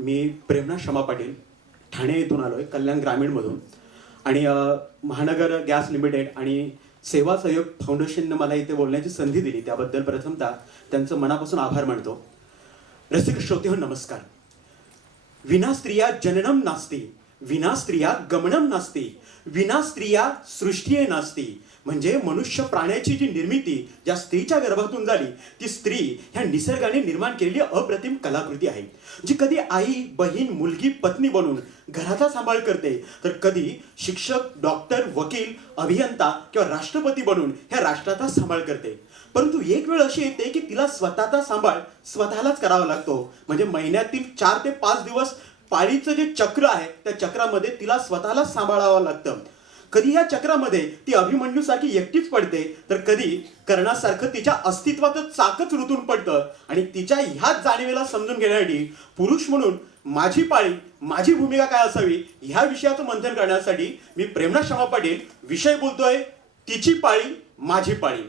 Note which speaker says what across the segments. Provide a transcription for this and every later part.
Speaker 1: मी प्रेरणा शमा पाटील ठाणे येथून आलो आहे कल्याण ग्रामीणमधून. आणि महानगर गॅस लिमिटेड आणि सेवा सहयोग फाउंडेशननं मला इथे बोलण्याची संधी दिली. त्याबद्दल प्रथमतः त्यांचं मनापासून आभार मानतो. रसिक श्रोते हो नमस्कार. विना स्त्रिया जननम नास्ती विना स्त्रिया गमनम नास्ती विना स्त्रिया सृष्टीये नास्ती म्हणजे मनुष्य प्राण्याची जी निर्मिती ज्या स्त्रीच्या गर्भातून झाली ती स्त्री ह्या निसर्गाने निर्माण केलेली अप्रतिम कलाकृती आहे. जी कधी आई बहीण मुलगी पत्नी बनून घराचा सांभाळ करते तर कधी शिक्षक डॉक्टर वकील अभियंता किंवा राष्ट्रपती बनून ह्या राष्ट्राचा सांभाळ करते. परंतु एक वेळ अशी येते की तिला स्वतःचा सांभाळ स्वतःलाच करावा लागतो. म्हणजे महिन्यातील चार ते पाच दिवस पाळीचं जे चक्र आहे त्या चक्रामध्ये तिला स्वतःला सांभाळावं लागतं. कधी या चक्रामध्ये ती अभिमन्यूसारखी एकटीच पडते? तर कधी कर्णासारखं तिच्या अस्तित्वातच चाकच रुतून पडतं आणि तिच्या ह्याच जाणीवेला समजून घेण्यासाठी पुरुष म्हणून माझी पाळी माझी भूमिका काय असावी ह्या विषयाचं मंथन करण्यासाठी मी प्रेमना शमा पाटील विषय बोलतोय तिची पाळी माझी पाळी.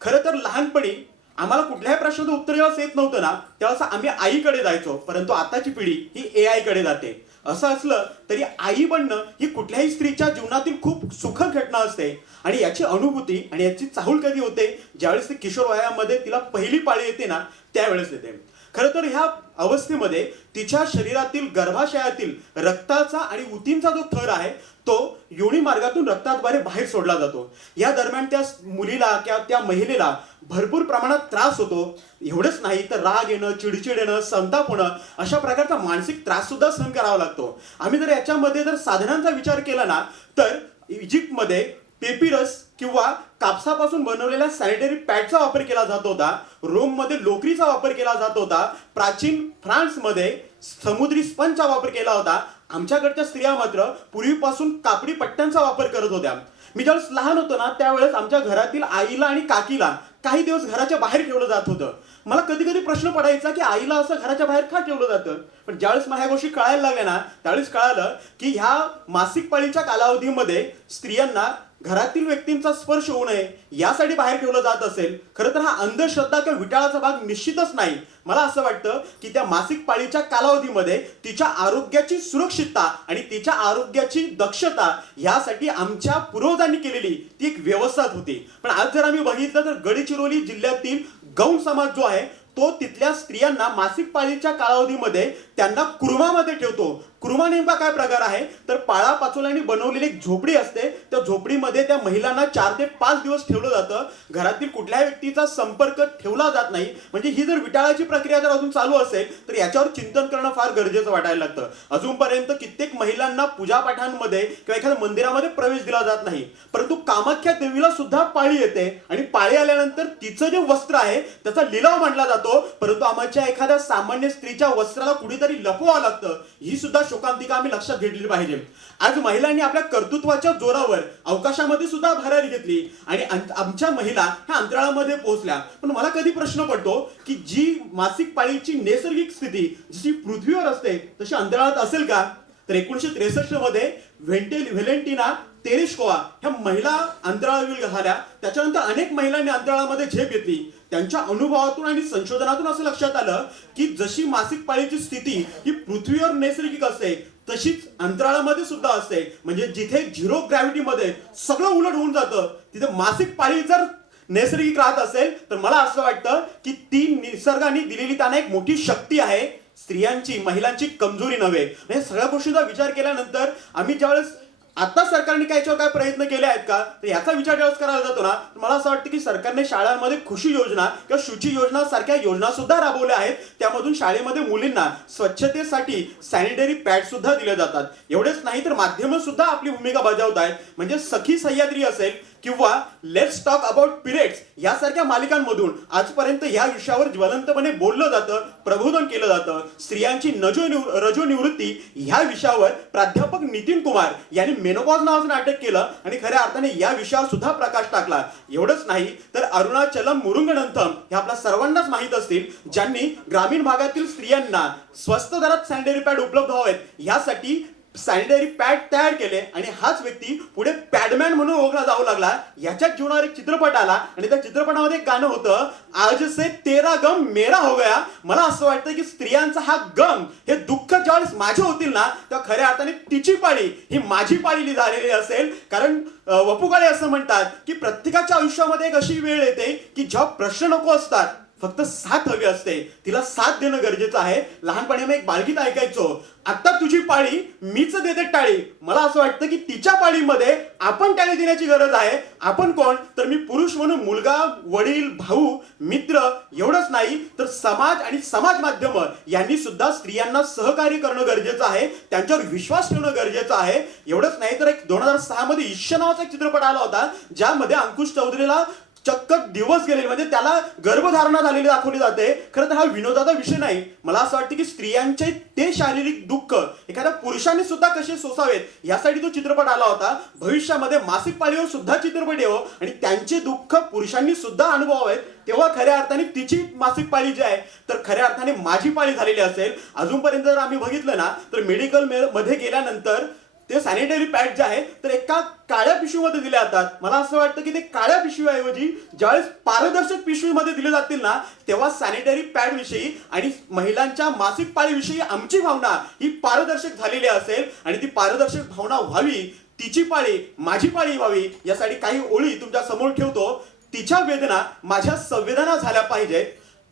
Speaker 1: खरं तर लहानपणी आम्हाला कुठल्याही प्रश्नाचं उत्तर जेव्हा येत नव्हतं ना तेव्हा आम्ही आईकडे जायचो परंतु आताची पिढी ही ए आयकडे जाते. असं असलं तरी आई बनणं ही कुठल्याही स्त्रीच्या जीवनातील खूप सुखद घटना असते. आणि याची अनुभूती आणि याची चाहूल कधी होते? ज्यावेळेस ती किशोर वयामध्ये तिला पहिली पाळी येते ना त्यावेळेस येते. खरं तर ह्या अवस्थेमध्ये तिच्या शरीरातील गर्भाशयातील रक्ताचा आणि उतींचा जो थर आहे तो योनी मार्गातून रक्ताद्वारे बाहेर सोडला जातो. या दरम्यान त्या मुलीला किंवा त्या महिलेला भरपूर प्रमाणात त्रास होतो. एवढंच नाही तर राग येणं चिडचिड येणं संताप होणं अशा प्रकारचा मानसिक त्रास सुद्धा सहन करावा लागतो. आम्ही जर याच्यामध्ये जर साधनांचा विचार केला ना तर इजिप्तमध्ये पेपिरस किंवा कापसापासून बनवलेल्या सॅनिटरी पॅडचा वापर केला जात होता रोममध्ये लोकरीचा वापर केला जात होता प्राचीन फ्रान्समध्ये समुद्री स्पंजचा वापर केला होता. आमच्याकडच्या स्त्रिया मात्र पूर्वीपासून कापडी पट्ट्यांचा वापर करत होत्या. मी ज्यावेळेस लहान होतो ना त्यावेळेस आमच्या घरातील आईला आणि काकीला काही दिवस घराच्या बाहेर ठेवलं जात होतं. मला कधी कधी प्रश्न पडायचा की आईला असं घराच्या बाहेर का ठेवलं जातं? पण ज्यावेळेस मला ह्या गोष्टी कळायला लागल्या ना त्यावेळेस कळालं की ह्या मासिक पाळीच्या कालावधीमध्ये स्त्रियांना घरातील व्यक्तींचा स्पर्श होऊ नये यासाठी बाहेर ठेवलं जात असेल खरं तर हा अंधश्रद्धा किंवा विटाळाचा भाग निश्चितच नाही. मला असं वाटतं की त्या मासिक पाळीच्या कालावधीमध्ये तिच्या आरोग्याची सुरक्षितता आणि तिच्या आरोग्याची दक्षता यासाठी आमच्या पूर्वजांनी केलेली ती एक व्यवस्था होती. पण आज जर आम्ही बघितलं तर गडचिरोली जिल्ह्यातील गौण समाज जो आहे तो तिथल्या स्त्रियांना मासिक पाळीच्या कालावधीमध्ये त्यांना कुर्मामध्ये ठेवतो. कुर्मा नेमका काय प्रकार आहे? तर पाळा पाचोल्याने बनवलेली एक झोपडी असते. त्या झोपडीमध्ये त्या महिलांना चार ते पाच दिवस ठेवलं जातं. घरातील कुठल्याही व्यक्तीचा संपर्क ठेवला जात नाही. म्हणजे ही जर विटाळाची प्रक्रिया जर अजून चालू असेल तर याच्यावर चिंतन करणं फार गरजेचं वाटायला लागतं. अजूनपर्यंत कित्येक महिलांना पूजापाठांमध्ये किंवा एखाद्या मंदिरामध्ये प्रवेश दिला जात नाही. परंतु कामाख्या देवीला सुद्धा पाळी येते आणि पाळी आल्यानंतर तिचं जे वस्त्र आहे त्याचा लिलाव मांडला जातो. परंतु आमच्या एखाद्या सामान्य स्त्रीच्या वस्त्राला कुठेतरी लपवावं लागतं. ही सुद्धा शोकांतिका आम्ही लक्षात घेतली पाहिजे? आज महिलांनी आपल्या कर्तृत्वाच्या जोरावर अवकाशामध्ये सुद्धा भरारी घेतली आणि आमच्या महिला ह्या अंतराळामध्ये पोहोचल्या. पण मला कधी प्रश्न पडतो की जी मासिक पाळीची नैसर्गिक स्थिती जशी पृथ्वीवर असते तशी अंतराळात असेल का? तर एकोणीशे त्रेसष्टमध्ये व्हेंटेल व्हेलेंटिना तेरिशकोवा ह्या महिला अंतराळवीर झाल्या त्याच्यानंतर अनेक महिलांनी अंतराळामध्ये झेप घेतली. त्यांच्या अनुभवातून आणि संशोधनातून असं लक्षात आलं की जशी मासिक पाळीची स्थिती ही पृथ्वीवर नैसर्गिक असते तशीच अंतराळामध्ये सुद्धा असते. म्हणजे जिथे झिरो ग्रॅव्हिटीमध्ये सगळं उलट होऊन जातं तिथे मासिक पाळी जर नैसर्गिक राहत असेल तर मला असं वाटतं की ती निसर्गाने दिलेली त्यांना एक मोठी शक्ती आहे स्त्रियांची महिलांची कमजोरी नव्हे. या सगळ्या गोष्टींचा विचार केल्यानंतर आम्ही ज्यावेळेस आता सरकारने काय याच्यावर काय प्रयत्न केले आहेत का? तर याचा विचार ज्यावेळेस करायला जातो ना तर मला असं वाटतं की सरकारने शाळांमध्ये खुशी योजना किंवा शुची योजना सारख्या योजना सुद्धा राबवल्या आहेत. त्यामधून शाळेमध्ये मुलींना स्वच्छतेसाठी सॅनिटरी पॅड सुद्धा दिले जातात. एवढेच नाही तर माध्यमं सुद्धा आपली भूमिका बजावत आहेत. म्हणजे सखी सह्याद्री असेल किंवा लेट्स टॉक अबाउट पिरियड्स यासारख्या मालिकांमधून आजपर्यंत या विषयावर ज्वलंतपणे बोललं जातं प्रबोधन केलं जातं. स्त्रियांची नजो रजोनिवृत्ती ह्या विषयावर प्राध्यापक नितीन कुमार यांनी मेनोपॉज नावाचं नाटक केलं आणि खऱ्या अर्थाने या विषयावर सुद्धा प्रकाश टाकला. एवढंच नाही तर अरुणाचलम मुरुंगनंथम हे आपल्या सर्वांनाच माहीत असतील ज्यांनी ग्रामीण भागातील स्त्रियांना स्वस्त दरात सॅनिटरी पॅड उपलब्ध व्हावेत. यासाठी सॅनिटरी पॅड तयार केले आणि हाच व्यक्ती पुढे पॅडमॅन म्हणून ओळखला जाऊ लागला. याच्या जीवनावर एक चित्रपट आला आणि त्या चित्रपटामध्ये एक गाणं होतं आज से तेरा गम मेरा हो गया. मला असं वाटतं की स्त्रियांचा हा गम हे दुःख ज्यावेळेस माझे होतील ना तेव्हा खऱ्या अर्थाने तिची पाळी ही माझी पाळी झालेली असेल. कारण वपुकाळे काळे असं म्हणतात की प्रत्येकाच्या आयुष्यामध्ये एक अशी वेळ येते की जेव्हा प्रश्न नको असतात. फक्त साथ हवी असते. तिला साथ देणं गरजेचं आहे. लहानपणी मी एक बालगीत ऐकायचो. आता तुझी पाळी मीच देते टाळी. मला असं वाटतं की तिच्या पाळीमध्ये आपण टाळी देण्याची गरज आहे. आपण कोण? तर मी पुरुष म्हणून मुलगा वडील भाऊ मित्र एवढंच नाही तर समाज आणि समाज माध्यम यांनी सुद्धा स्त्रियांना सहकार्य करणं गरजेचं आहे. त्यांच्यावर विश्वास ठेवणं गरजेचं आहे. एवढंच नाही तर एक दोन हजार सहा मध्ये ईश्य नावाचा एक चित्रपट आला होता ज्यामध्ये अंकुश चौधरीला चक्क दिवस गेले म्हणजे त्याला गर्भधारणा झालेली दाखवली जाते. खरं तर हा विनोदाचा विषय नाही. मला असं वाटतं की स्त्रियांचे ते शारीरिक दुःख एखाद्या पुरुषांनी सुद्धा कसे सोसावेत यासाठी तो चित्रपट आला होता. भविष्यामध्ये मासिक पाळीवर सुद्धा चित्रपट येवो आणि त्यांचे दुःख पुरुषांनी सुद्धा अनुभवावेत. तेव्हा खऱ्या अर्थाने तिची मासिक पाळी जी आहे तर खऱ्या अर्थाने माझी पाळी झालेली असेल. अजूनपर्यंत जर आम्ही बघितलं ना तर मेडिकलमध्ये गेल्यानंतर ते सॅनिटरी पॅड जे आहे तर एका काळ्या पिशवीमध्ये दिले जातात. मला असं वाटतं की ते काळ्या पिशवीऐवजी ज्यावेळेस पारदर्शक पिशवीमध्ये दिले जातील ना तेव्हा सॅनिटरी पॅड विषयी आणि महिलांच्या मासिक पाळीविषयी आमची भावना ही पारदर्शक झालेली असेल आणि ती पारदर्शक भावना व्हावी तिची पाळी माझी पाळी व्हावी यासाठी काही ओळी तुमच्यासमोर ठेवतो. तिच्या वेदना माझ्या संवेदना झाल्या पाहिजेत.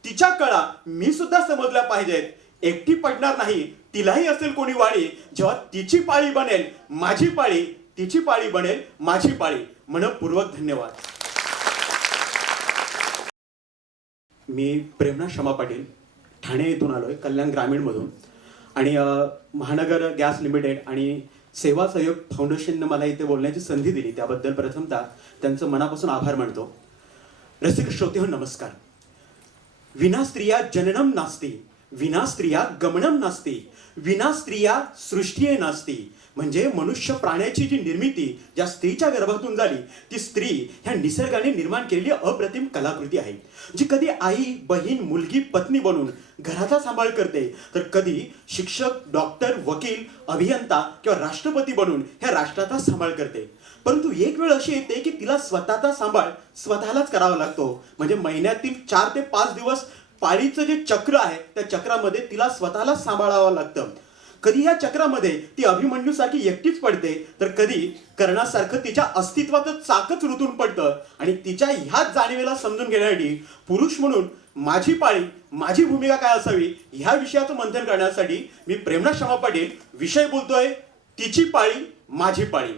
Speaker 1: तिच्या कळा मी सुद्धा समजल्या पाहिजेत. एकटी पडणार नाही तिलाही असेल कोणी वाळी जेव्हा तिची पाळी बनेल माझी पाळी तिची पाळी बनेल माझी पाळी. मनपूर्वक धन्यवाद. मी प्रेमना शमा पाटील ठाणे येथून आलोय कल्याण ग्रामीणमधून. आणि महानगर गॅस लिमिटेड आणि सेवा सहयोग फाउंडेशननं मला इथे बोलण्याची संधी दिली. त्याबद्दल प्रथमतः त्यांचं मनापासून आभार मानतो. रसिक श्रोते हो नमस्कार. विना स्त्रिया जननम नास्ती. विना स्त्रिया गमनम नास्ती विना स्त्रिया सृष्टीये नास्ती. म्हणजे मनुष्य प्राण्याची जी निर्मिती ज्या स्त्रीच्या गर्भातून झाली ती स्त्री ह्या निसर्गाने निर्माण केलेली अप्रतिम कलाकृती आहे. जी कधी आई बहीण मुलगी पत्नी बनून घराचा सांभाळ करते तर कधी शिक्षक डॉक्टर वकील अभियंता किंवा राष्ट्रपती बनून ह्या राष्ट्राचा सांभाळ करते. परंतु एक वेळ अशी येते की तिला स्वतःचा सांभाळ स्वतःलाच करावा लागतो. म्हणजे महिन्यातील चार ते पाच दिवस पाळीचं जे चक्र आहे त्या चक्रामध्ये तिला स्वतःला सांभाळावं लागतं. कधी या चक्रामध्ये ती अभिमन्यूसारखी एकटीच पडते तर कधी कर्णासारखं तिच्या अस्तित्वातच चाकच रुतून पडतं आणि तिच्या ह्याच जाणीवेला समजून घेण्यासाठी पुरुष म्हणून माझी पाळी माझी भूमिका काय असावी ह्या विषयाचं मंथन करण्यासाठी मी प्रेमना शमा पाटील विषय बोलतोय तिची पाळी माझी पाळी.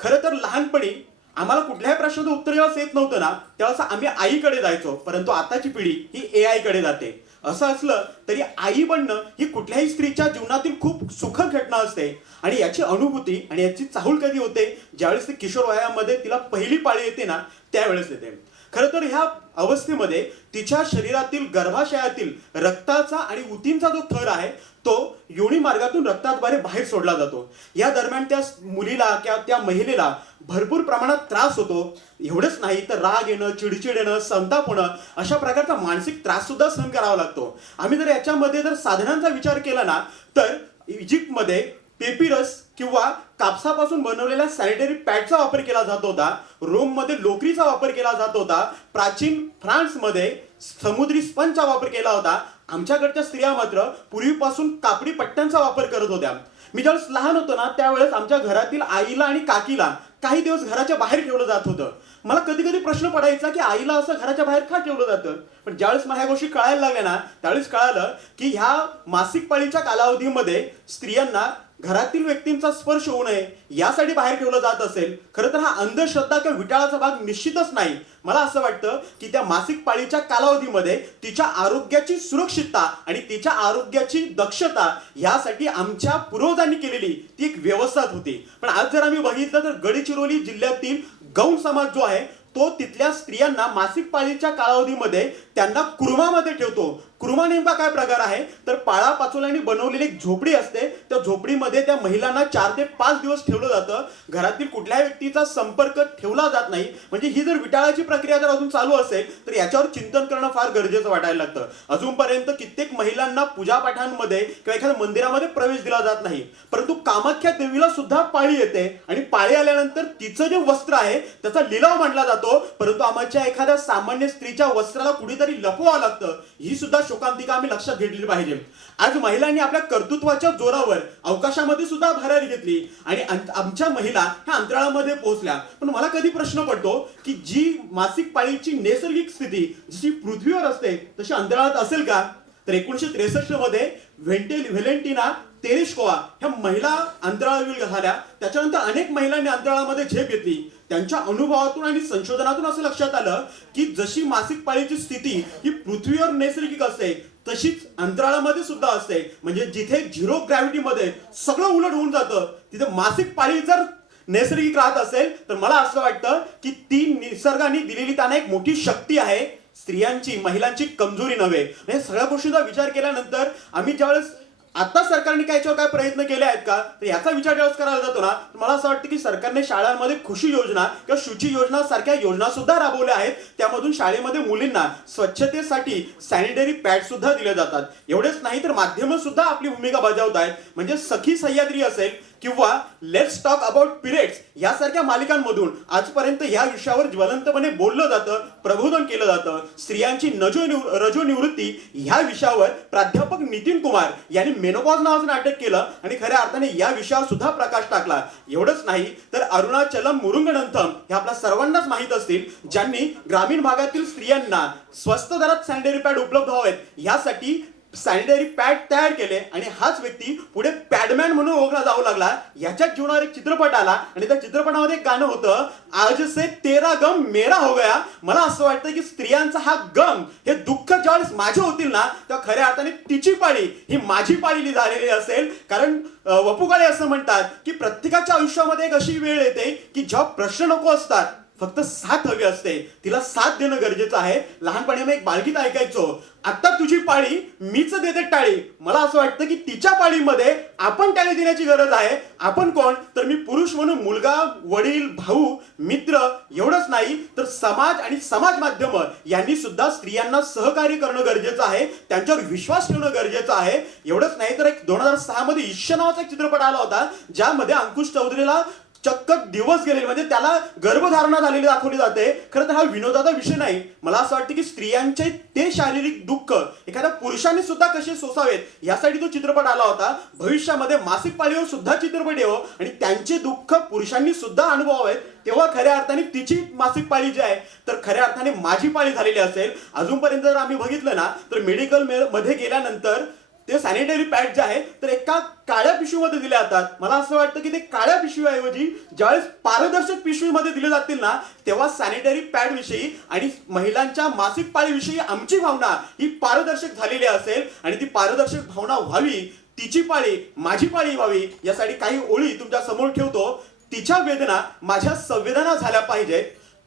Speaker 1: खरं तर लहानपणी आम्हाला कुठल्याही प्रश्नाचं उत्तर जेव्हा येत नव्हतं ना तेव्हा आम्ही आईकडे जायचो. परंतु आताची पिढी ही ए आयकडे जाते. असं असलं तरी आई बनणं ही कुठल्याही स्त्रीच्या जीवनातील खूप सुखद घटना असते. आणि याची अनुभूती आणि याची चाहूल कधी होते? ज्यावेळेस ती किशोर वयामध्ये तिला पहिली पाळी येते ना त्यावेळेस येते. खरं तर ह्या अवस्थेमध्ये तिच्या शरीरातील गर्भाशयातील रक्ताचा आणि उतींचा जो थर आहे तो योनी मार्गातून रक्ताद्वारे बाहेर सोडला जातो. या दरम्यान त्या मुलीला किंवा त्या महिलेला भरपूर प्रमाणात त्रास होतो. एवढंच नाही तर राग येणं चिडचिड येणं संताप होणं अशा प्रकारचा मानसिक त्रास सुद्धा सहन करावा लागतो. आम्ही जर याच्यामध्ये जर साधनांचा विचार केला ना तर इजिप्तमध्ये पेपिरस किंवा कापसापासून बनवलेल्या सॅनिटरी पॅडचा वापर केला जात होता. रोममध्ये लोकरीचा वापर केला जात होता. प्राचीन फ्रान्समध्ये समुद्री स्पंजचा वापर केला होता. आमच्याकडच्या स्त्रिया मात्र पूर्वीपासून कापडी पट्ट्यांचा वापर करत होत्या. मी ज्यावेळेस लहान होतो ना त्यावेळेस आमच्या घरातील आईला आणि काकीला काही दिवस घराच्या बाहेर ठेवलं जात होतं. मला कधी कधी प्रश्न पडायचा की आईला असं घराच्या बाहेर का ठेवलं जातं? पण ज्यावेळेस मला ह्या गोष्टी कळायला लागल्या ना त्यावेळेस कळालं की ह्या मासिक पाळीच्या कालावधीमध्ये स्त्रियांना घरातील व्यक्तींचा स्पर्श होऊ नये यासाठी बाहेर ठेवलं जात असेल खरं तर हा अंधश्रद्धा किंवा विटाळाचा भाग निश्चितच नाही. मला असं वाटतं की त्या मासिक पाळीच्या कालावधीमध्ये तिच्या आरोग्याची सुरक्षितता आणि तिच्या आरोग्याची दक्षता यासाठी आमच्या पूर्वजांनी केलेली ती एक व्यवस्था होती. पण आज जर आम्ही बघितलं तर गडचिरोली जिल्ह्यातील गौण समाज जो आहे तो तिथल्या स्त्रियांना मासिक पाळीच्या कालावधीमध्ये त्यांना कुर्मामध्ये ठेवतो. कुर्मा नेमका काय प्रकार आहे? तर पाळा पाचोल्याने बनवलेली एक झोपडी असते. त्या झोपडीमध्ये त्या महिलांना चार ते पाच दिवस ठेवलं जातं. घरातील कुठल्याही व्यक्तीचा संपर्क ठेवला जात नाही. म्हणजे ही जर विटाळाची प्रक्रिया जर अजून चालू असेल तर याच्यावर चिंतन करणं फार गरजेचं वाटायला लागतं. अजूनपर्यंत कित्येक महिलांना पूजापाठांमध्ये किंवा एखाद्या मंदिरामध्ये प्रवेश दिला जात नाही. परंतु कामाख्या देवीला सुद्धा पाळी येते आणि पाळी आल्यानंतर तिचं जे वस्त्र आहे त्याचा लिलाव मांडला जातो. परंतु आमच्या एखाद्या सामान्य स्त्रीच्या वस्त्राला कुठेतरी लपवावं लागतं ही सुद्धा शोकांतिका आम्ही लक्षात घेतली पाहिजे. आज महिलांनी आपल्या कर्तृत्वाच्या जोरावर अवकाशामध्ये सुद्धा भरारी घेतली आणि आमच्या महिला ह्या अंतराळामध्ये पोहोचल्या. पण मला कधी प्रश्न पडतो की जी मासिक पाळीची नैसर्गिक स्थिती जशी पृथ्वीवर असते तशी अंतराळात असेल का? तर एकोणीशे त्रेसष्टमध्ये व्हेंटेल व्हेलेंटिना तेरेशकोवा ह्या महिला अंतराळवीर झाल्या. त्याच्यानंतर अनेक महिलांनी अंतराळामध्ये झेप घेतली. त्यांच्या अनुभवातून आणि संशोधनातून असं लक्षात आलं की जशी मासिक पाळीची स्थिती ही पृथ्वीवर नैसर्गिक असते तशीच अंतराळामध्ये सुद्धा असते. म्हणजे जिथे झिरो ग्रॅव्हिटीमध्ये सगळं उलट होऊन जातं तिथे मासिक पाळी जर नैसर्गिक राहत असेल तर मला असं वाटतं की ती निसर्गाने दिलेली त्यांना एक मोठी शक्ती आहे. स्त्रियांची महिलांची कमजोरी नव्हे. या सगळ्या गोष्टीचा विचार केल्यानंतर आम्ही ज्यावेळेस आता सरकारने काय याच्यावर काय प्रयत्न केले आहेत का तर याचा विचार ज्यावेळेस करायला जातो ना तर मला असं वाटतं की सरकारने शाळांमध्ये खुशी योजना किंवा शुची योजना सारख्या योजना सुद्धा राबवल्या आहेत. त्यामधून शाळेमध्ये मुलींना स्वच्छतेसाठी सॅनिटरी पॅड सुद्धा दिले जातात. एवढेच नाही तर माध्यमं सुद्धा आपली भूमिका बजावत आहेत. म्हणजे सखी सह्याद्री असेल किंवा लेट्स टॉक अबाउट पिरियड्स यासारख्या मालिकांमधून आजपर्यंत या विषयावर ज्वलंतपणे बोललं जातं प्रबोधन केलं जातं. स्त्रियांची नजो रजोनिवृत्ती निवृत्ती ह्या विषयावर प्राध्यापक नितीन कुमार यांनी मेनोपॉज नावाचं नाटक केलं आणि खऱ्या अर्थाने या विषयावर सुद्धा प्रकाश टाकला. एवढंच नाही तर अरुणाचलम मुरुंगनंथम हे आपल्या सर्वांनाच माहीत असतील ज्यांनी ग्रामीण भागातील स्त्रियांना स्वस्त दरात सॅनिटरी पॅड उपलब्ध व्हावेत. यासाठी सॅनिटरी पॅड तयार केले आणि हाच व्यक्ती पुढे पॅडमॅन म्हणून ओळखला जाऊ लागला. याच्या जीवनावर एक चित्रपट आला आणि त्या चित्रपटामध्ये एक गाणं होतं आज से तेरा गम मेरा हो गया. मला असं वाटतं की स्त्रियांचा हा गम हे दुःख ज्यावेळेस माझे होतील ना तेव्हा खऱ्या अर्थाने तिची पाळी ही माझी पाळी झालेली असेल. कारण वपुकाळे काळे असं म्हणतात की प्रत्येकाच्या आयुष्यामध्ये एक अशी वेळ येते की जेव्हा प्रश्न नको असतात. फक्त साथ हवी असते. तिला साथ देणं गरजेचं आहे. लहानपणी मी एक बालगीत ऐकायचो. आता तुझी पाळी मीच देते टाळी. मला असं वाटतं की तिच्या पाळीमध्ये आपण टाळी देण्याची गरज आहे. आपण कोण? तर मी पुरुष म्हणून मुलगा वडील भाऊ मित्र एवढंच नाही तर समाज आणि समाज माध्यम यांनी सुद्धा स्त्रियांना सहकार्य करणं गरजेचं आहे. त्यांच्यावर विश्वास ठेवणं गरजेचं आहे. एवढंच नाही तर एक दोन हजार सहा मध्ये ईश्य नावाचा एक चित्रपट आला होता ज्यामध्ये अंकुश चौधरीला चक्क दिवस गेले म्हणजे त्याला गर्भधारणा झालेली दाखवली जाते. खरं तर हा विनोदाचा विषय नाही. मला असं वाटतं की स्त्रियांचे ते शारीरिक दुःख एखाद्या पुरुषाने सुद्धा कसे सोसावेत यासाठी तो चित्रपट आला होता. भविष्यामध्ये मासिक पाळीवर सुद्धा चित्रपट येवो आणि त्यांचे दुःख पुरुषांनी सुद्धा अनुभवावेत. तेव्हा खऱ्या अर्थाने तिची मासिक पाळी जी आहे तर खऱ्या अर्थाने माझी पाळी झालेली असेल. अजूनपर्यंत जर आम्ही बघितलं ना तर मेडिकलमध्ये गेल्यानंतर ते सॅनिटरी पॅड जे आहे तर एका काळ्या पिशवीमध्ये दिले जातात. मला असं वाटतं की ते काळ्या पिशवीऐवजी ज्यावेळेस पारदर्शक पिशवीमध्ये दिले जातील ना तेव्हा सॅनिटरी पॅड विषयी आणि महिलांच्या मासिक पाळीविषयी आमची भावना ही पारदर्शक झालेली असेल. आणि ती पारदर्शक भावना व्हावी तिची पाळी माझी पाळी व्हावी यासाठी काही ओळी तुमच्यासमोर ठेवतो. तिच्या वेदना माझ्या संवेदना झाल्या पाहिजेत.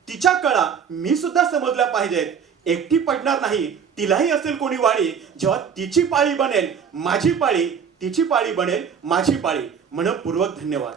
Speaker 1: तिच्या कळा मी सुद्धा समजल्या पाहिजेत. एकटी पडणार नाही तिलाही असेल कोणी वाळी जेव्हा तिची पाळी बनेल माझी पाळी तिची पाळी बनेल माझी पाळी. मनपूर्वक धन्यवाद.